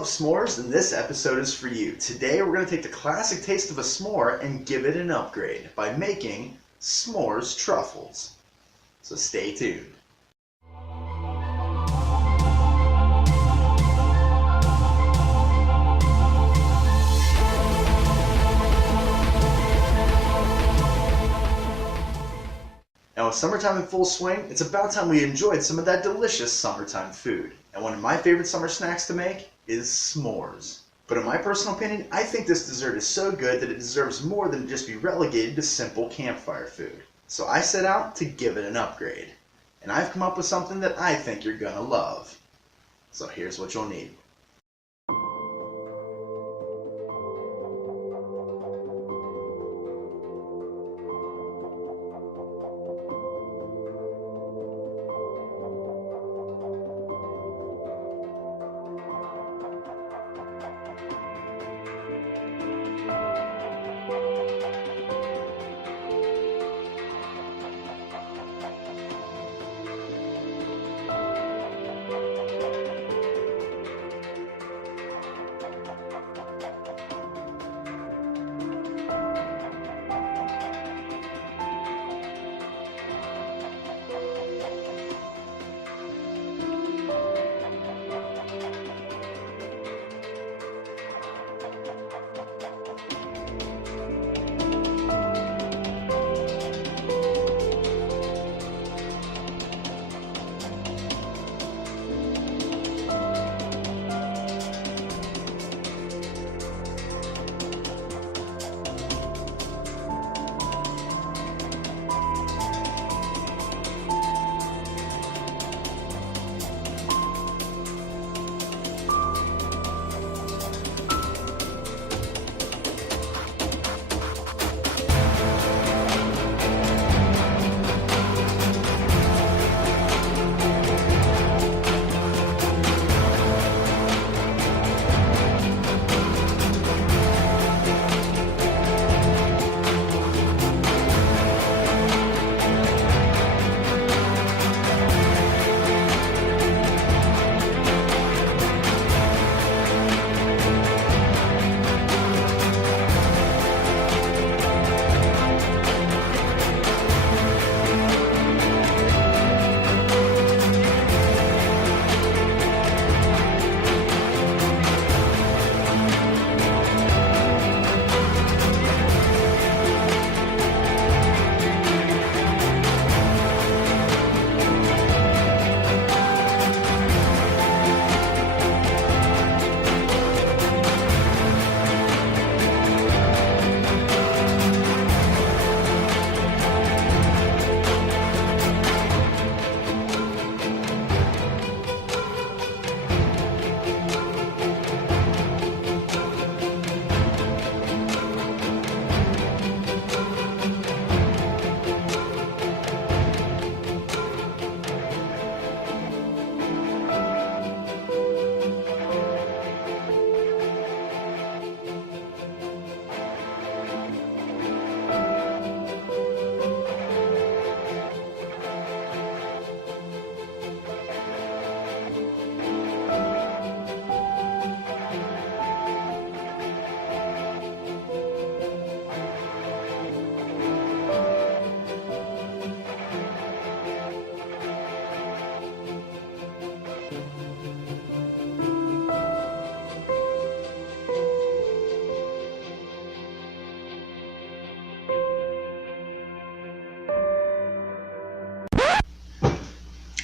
love s'mores, then this episode is for you. Today we're going to take the classic taste of a s'more and give it an upgrade by making s'mores truffles. So stay tuned. Now with summertime in full swing, it's about time we enjoyed some of that delicious summertime food. And one of my favorite summer snacks to make is s'mores. But in my personal opinion, I think this dessert is so good that it deserves more than just be relegated to simple campfire food. So I set out to give it an upgrade. And I've come up with something that I think you're gonna love. So here's what you'll need.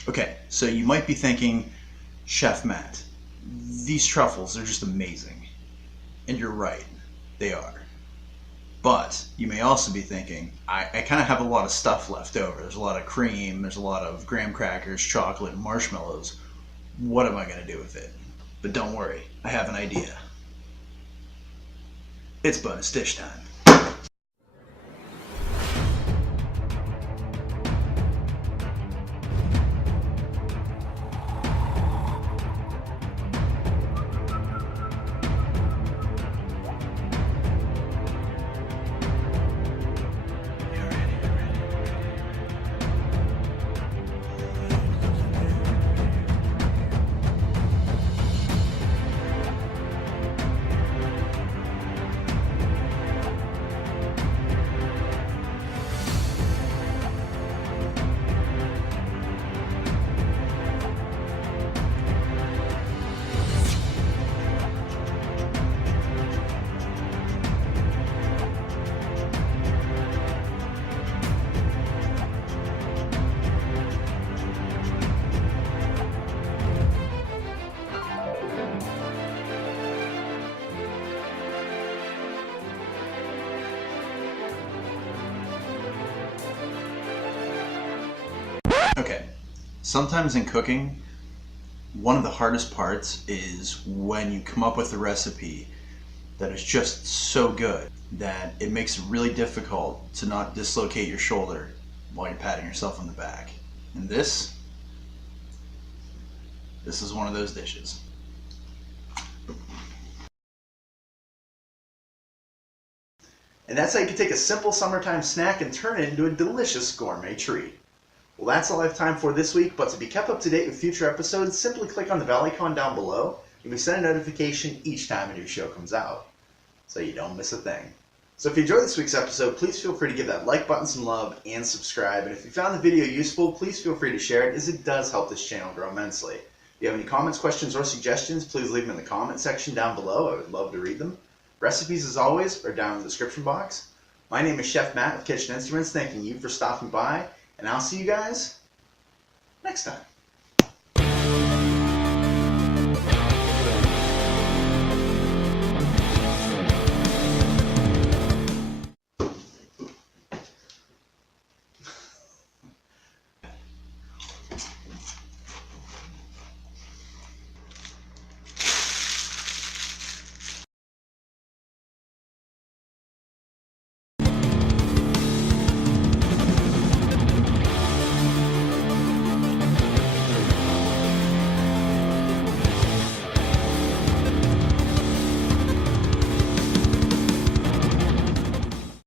Okay, so you might be thinking, Chef Matt, these truffles are just amazing. And you're right, they are. But you may also be thinking, I kind of have a lot of stuff left over. There's a lot of cream, there's a lot of graham crackers, chocolate, and marshmallows. What am I going to do with it? But don't worry, I have an idea. It's bonus dish time. Okay, sometimes in cooking, one of the hardest parts is when you come up with a recipe that is just so good that it makes it really difficult to not dislocate your shoulder while you're patting yourself on the back. And this is one of those dishes. And that's how you can take a simple summertime snack and turn it into a delicious gourmet treat. Well, that's all I have time for this week, but to be kept up to date with future episodes, simply click on the bell icon down below. You'll be sent a notification each time a new show comes out, so you don't miss a thing. So if you enjoyed this week's episode, please feel free to give that like button some love and subscribe. And if you found the video useful, please feel free to share it, as it does help this channel grow immensely. If you have any comments, questions, or suggestions, please leave them in the comment section down below. I would love to read them. Recipes, as always, are down in the description box. My name is Chef Matt with Kitchen Instruments, thanking you for stopping by, and I'll see you guys next time.